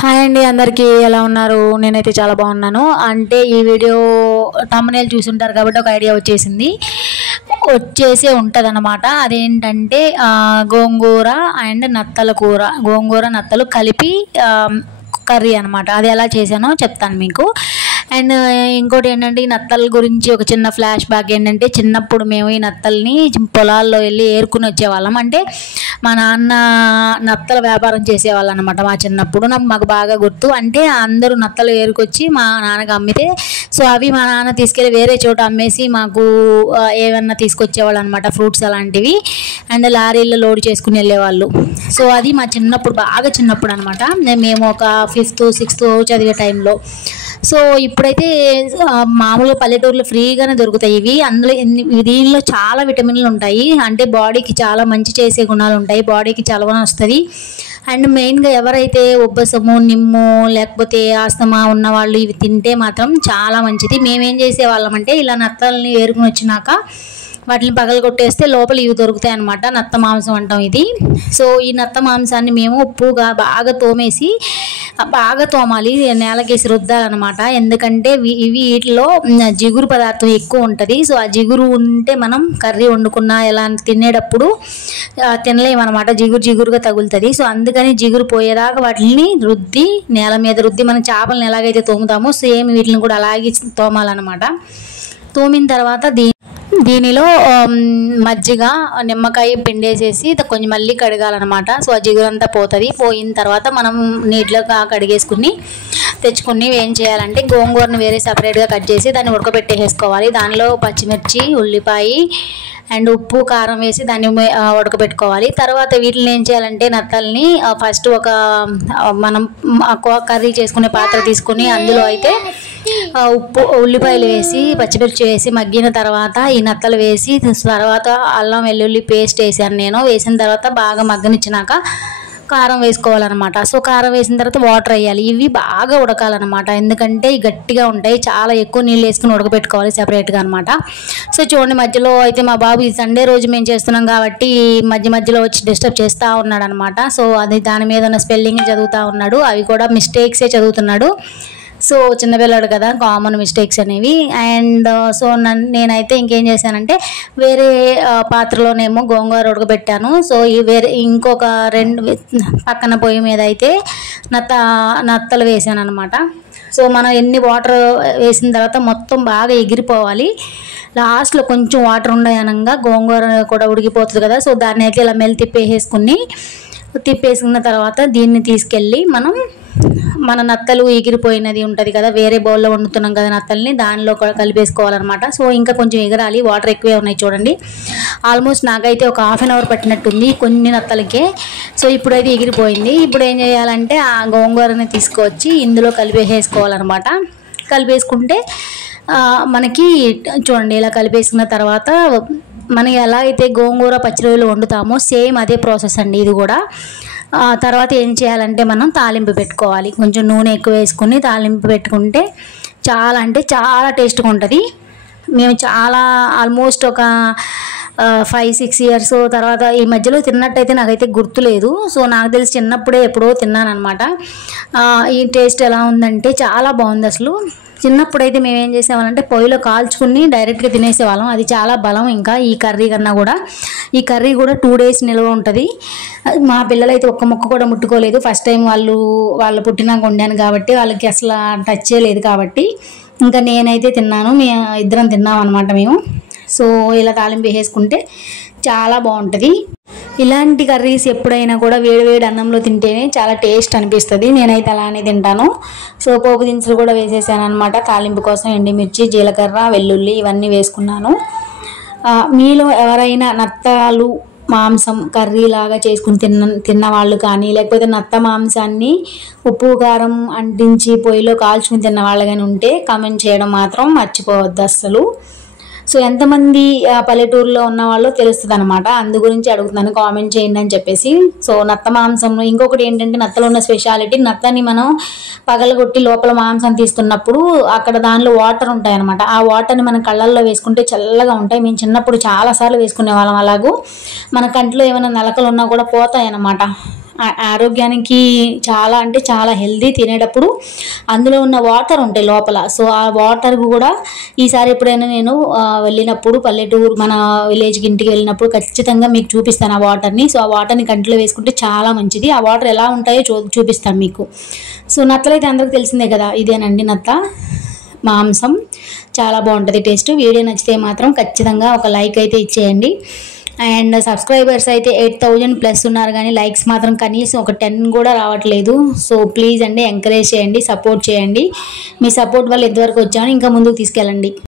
Hi అండి, అందరికీ ఎలా ఉన్నారు? నేనైతే చాలా బాగున్నాను. అంటే ఈ వీడియో థంబ్నెయిల్ చూసి ఉంటారు కాబట్టి ఒక ఐడియా వచ్చేసే ఉంటుంది అన్నమాట. అదేంటంటే గోంగూర అండ్ నత్తల కూర, గోంగూర నత్తలు కలిపి కర్రీ అనమాట. అది ఎలా చేశానో చెప్తాను మీకు. అండ్ ఇంకోటి ఏంటంటే ఈ నత్తల గురించి ఒక చిన్న ఫ్లాష్ బ్యాక్ ఏంటంటే, చిన్నప్పుడు మేము ఈ నత్తల్ని పొలాల్లో వెళ్ళి ఏరుకుని వచ్చేవాళ్ళం. అంటే మా నాన్న నత్తల వ్యాపారం చేసేవాళ్ళు అనమాట మా చిన్నప్పుడు. మాకు బాగా గుర్తు. అంటే అందరూ నత్తలు ఏరుకొచ్చి మా నాన్నకి అమ్మితే, సో అవి మా నాన్న తీసుకెళ్ళి వేరే చోట అమ్మేసి మాకు ఏమన్నా తీసుకొచ్చేవాళ్ళు అనమాట, ఫ్రూట్స్ అలాంటివి. అండ్ లారీల్లో లోడ్ చేసుకుని వెళ్ళేవాళ్ళు. సో అది మా చిన్నప్పుడు, బాగా చిన్నప్పుడు అనమాట. మేము ఒక 5th 6th చదివే టైంలో. సో ఇప్పుడైతే మామూలుగా పల్లెటూరులో ఫ్రీగానే దొరుకుతాయి ఇవి. అందులో దీనిలో చాలా విటమిన్లు ఉంటాయి. అంటే బాడీకి చాలా మంచి చేసే గుణాలు ఉంటాయి, బాడీకి చలవన వస్తుంది. అండ్ మెయిన్గా ఎవరైతే ఉబ్బసము, నిమ్ము లేకపోతే ఆస్తమా ఉన్నవాళ్ళు ఇవి తింటే మాత్రం చాలా మంచిది. మేమేం చేసేవాళ్ళం అంటే, ఇలా నత్తల్ని ఏరుకుని వచ్చినాక వాటిని పగలగొట్టేస్తే లోపల ఇవి దొరుకుతాయి అన్నమాట. నత్త మాంసం అంటాం ఇది. సో ఈ నత్త మాంసాన్ని మేము ఉప్పుగా బాగా తోమేసి, బాగా తోమాలి, నేలకేసి రుద్దాలన్నమాట. ఎందుకంటే వీటిలో జిగురు పదార్థం ఎక్కువ ఉంటుంది. సో ఆ జిగురు ఉంటే మనం కర్రీ వండుకున్నా ఎలా తినేటప్పుడు తినలేమన్నమాట, జిగురుగా తగులుతుంది. సో అందుకని జిగురు పోయేదాకా వాటిని రుద్ది, నేల మీద రుద్ది, మనం చేపలను ఎలాగైతే తోముతామో సేమ్ వీటిని కూడా అలాగే తోమాలన్నమాట. తోమిన తర్వాత దీనిలో మజ్జిగ, నిమ్మకాయ పిండేసేసి కొంచెం మళ్ళీ కడగాలన్నమాట. సో ఆ జిగురంతా పోతుంది. పోయిన తర్వాత మనం నీటిలో కడిగేసుకుని తెచ్చుకుని ఏం చేయాలంటే, గోంగూరను వేరే సపరేట్గా కట్ చేసి దాన్ని ఉడకబెట్టేసుకోవాలి. దానిలో పచ్చిమిర్చి, ఉల్లిపాయ అండ్ ఉప్పు, కారం వేసి దాన్ని ఉడకబెట్టుకోవాలి. తర్వాత వీటిని ఏం చేయాలంటే, నత్తల్ని ఫస్ట్ ఒక మనం కర్రీ చేసుకునే పాత్ర తీసుకుని అందులో అయితే ఉప్పు, ఉల్లిపాయలు వేసి, పచ్చిమిర్చి వేసి మగ్గిన తర్వాత ఈ నత్తలు వేసి, తర్వాత అల్లం వెల్లుల్లి పేస్ట్ వేసాను నేను. వేసిన తర్వాత బాగా మగ్గనిచ్చినాక కారం వేసుకోవాలన్నమాట. సో కారం వేసిన తర్వాత వాటర్ వేయాలి. ఇవి బాగా ఉడకాలన్నమాట, ఎందుకంటే గట్టిగా ఉంటాయి. చాలా ఎక్కువ నీళ్ళు వేసుకుని ఉడకబెట్టుకోవాలి సపరేట్గా అనమాట. సో చూడండి, మధ్యలో అయితే మా బాబు ఈ సండే రోజు మేము చేస్తున్నాం కాబట్టి మధ్యలో వచ్చి డిస్టర్బ్ చేస్తూ ఉన్నాడు అనమాట. సో అది దాని మీద ఉన్న స్పెల్లింగ్ చదువుతూ ఉన్నాడు, అవి కూడా మిస్టేక్సే చదువుతున్నాడు. సో చిన్నపిల్లాడు కదా, కామన్ మిస్టేక్స్ అనేవి. అండ్ సో నేనైతే ఇంకేం చేశానంటే, వేరే పాత్రలోనేమో గోంగూర ఉడకబెట్టాను. సో ఇంకొక 2 పక్కన పొయ్యి మీద అయితే నత్తలు వేసాను అనమాట. సో మనం ఎన్ని వాటర్ వేసిన తర్వాత మొత్తం బాగా ఎగిరిపోవాలి. లాస్ట్లో కొంచెం వాటర్ ఉన్నాయనగా గోంగూర కూడా ఉడికిపోతుంది కదా. సో దాన్ని అయితే ఇలా తిప్పేసుకున్న తర్వాత దీన్ని తీసుకెళ్ళి మన నత్తలు ఎగిరిపోయినది ఉంటుంది కదా, వేరే బౌల్లో వండుతున్నాం కదా నత్తల్ని, దానిలో కూడా కలిపేసుకోవాలన్నమాట. సో ఇంకా కొంచెం ఎగరాలి, వాటర్ ఎక్కువే ఉన్నాయి చూడండి. ఆల్మోస్ట్ నాకైతే ఒక 1/2 అవర్ పట్టినట్టుంది కొన్ని నత్తలకే. సో ఇప్పుడైతే ఎగిరిపోయింది. ఇప్పుడు ఏం చేయాలంటే, ఆ గోంగూరని తీసుకొచ్చి ఇందులో కలిపేసుకోవాలన్నమాట. కలిపేసుకుంటే మనకి చూడండి, ఇలా కలిపేసుకున్న తర్వాత మనం ఎలా అయితే గోంగూర పచ్చి రొయ్యలు వండుతామో సేమ్ అదే ప్రాసెస్ అండి ఇది కూడా. తర్వాత ఏం చేయాలంటే, మనం తాలింపు పెట్టుకోవాలి. కొంచెం నూనె ఎక్కువ వేసుకుని తాలింపు పెట్టుకుంటే చాలా అంటే చాలా టేస్ట్గా ఉంటుంది. మేము ఆల్మోస్ట్ ఒక 5-6 ఇయర్స్ తర్వాత ఈ మధ్యలో తిన్నట్టయితే నాకైతే గుర్తులేదు. సో నాకు తెలిసి చిన్నప్పుడే ఎప్పుడో తిన్నాను అనమాట. ఈ టేస్ట్ ఎలా ఉందంటే చాలా బాగుంది అసలు. చిన్నప్పుడైతే మేము ఏం చేసేవాళ్ళంటే, పొయ్యిలో కాల్చుకుని డైరెక్ట్గా తినేసేవాళ్ళం. అది చాలా బలం. ఇంకా ఈ కర్రీ కన్నా కూడా, ఈ కర్రీ కూడా 2 days నిల్వ ఉంటుంది. మా పిల్లలైతే ఒక్క ముక్క కూడా ముట్టుకోలేదు. ఫస్ట్ టైం వాళ్ళు పుట్టినాక వండాను కాబట్టి వాళ్ళకి అసలు టచ్ చేయలేదు కాబట్టి ఇంకా నేనైతే తిన్నాను. ఇద్దరం తిన్నాం అనమాట మేము. సో ఇలా తాలింపు వేసుకుంటే చాలా బాగుంటుంది. ఇలాంటి కర్రీస్ ఎప్పుడైనా కూడా వేడి అన్నంలో తింటేనే చాలా టేస్ట్ అనిపిస్తుంది. నేనైతే అలానే తింటాను. సో పోపు దినుసులు కూడా వేసేసాను అనమాట తాలింపు కోసం. ఎండుమిర్చి, జీలకర్ర, వెల్లుల్లి ఇవన్నీ వేసుకున్నాను. మీలో ఎవరైనా నత్తలు మాంసం కర్రీ లాగా చేసుకుని తిన్న వాళ్ళు కానీ, లేకపోతే నత్త మాంసాన్ని ఉప్పు కారం అంటించి పొయ్యిలో కాల్చుకుని తిన్న వాళ్ళు కానీ ఉంటే కామెంట్ చేయడం మాత్రం మర్చిపోవద్దు అస్సలు. సో ఎంతమంది పల్లెటూరులో ఉన్న వాళ్ళు తెలుస్తుంది అనమాట, అందు గురించి అడుగుతున్నాను, కామెంట్ చేయండి అని చెప్పేసి. సో నత్త మాంసంలో ఇంకొకటి ఏంటంటే, నత్తలో ఉన్న స్పెషాలిటీ, నత్తని మనం పగలగొట్టి లోపల మాంసం తీస్తున్నప్పుడు అక్కడ దానిలో వాటర్ ఉంటాయి అనమాట. ఆ వాటర్ని మన కళ్ళల్లో వేసుకుంటే చల్లగా ఉంటాయి. మేము చిన్నప్పుడు చాలాసార్లు వేసుకునే వాళ్ళం. అలాగూ మన కంట్లో ఏమైనా నలకలు ఉన్నా కూడా పోతాయి అన్నమాట. ఆరోగ్యానికి చాలా అంటే చాలా హెల్దీ తినేటప్పుడు. అందులో ఉన్న వాటర్ ఉంటాయి లోపల. సో ఆ వాటర్ కూడా ఈసారి ఎప్పుడైనా నేను వెళ్ళినప్పుడు పల్లెటూరు మన విలేజ్కి ఇంటికి వెళ్ళినప్పుడు ఖచ్చితంగా మీకు చూపిస్తాను ఆ వాటర్ని. సో ఆ వాటర్ని కంటిలో వేసుకుంటే చాలా మంచిది. ఆ వాటర్ ఎలా ఉంటాయో చూపిస్తాను మీకు. సో నత్తలైతే అందరికి తెలిసిందే కదా, ఇదేనండి నత్త మాంసం. చాలా బాగుంటుంది టేస్ట్. వీడియో నచ్చితే మాత్రం ఖచ్చితంగా ఒక లైక్ అయితే ఇచ్చేయండి. అండ్ సబ్స్క్రైబర్స్ అయితే 8000+ ఉన్నారు, కానీ లైక్స్ మాత్రం కనీసం ఒక 10 కూడా రావట్లేదు. సో ప్లీజ్ అండి ఎంకరేజ్ చేయండి, సపోర్ట్ చేయండి. మీ సపోర్ట్ వల్ల ఎంతవరకు వచ్చామని ఇంకా ముందుకు తీసుకెళ్ళండి.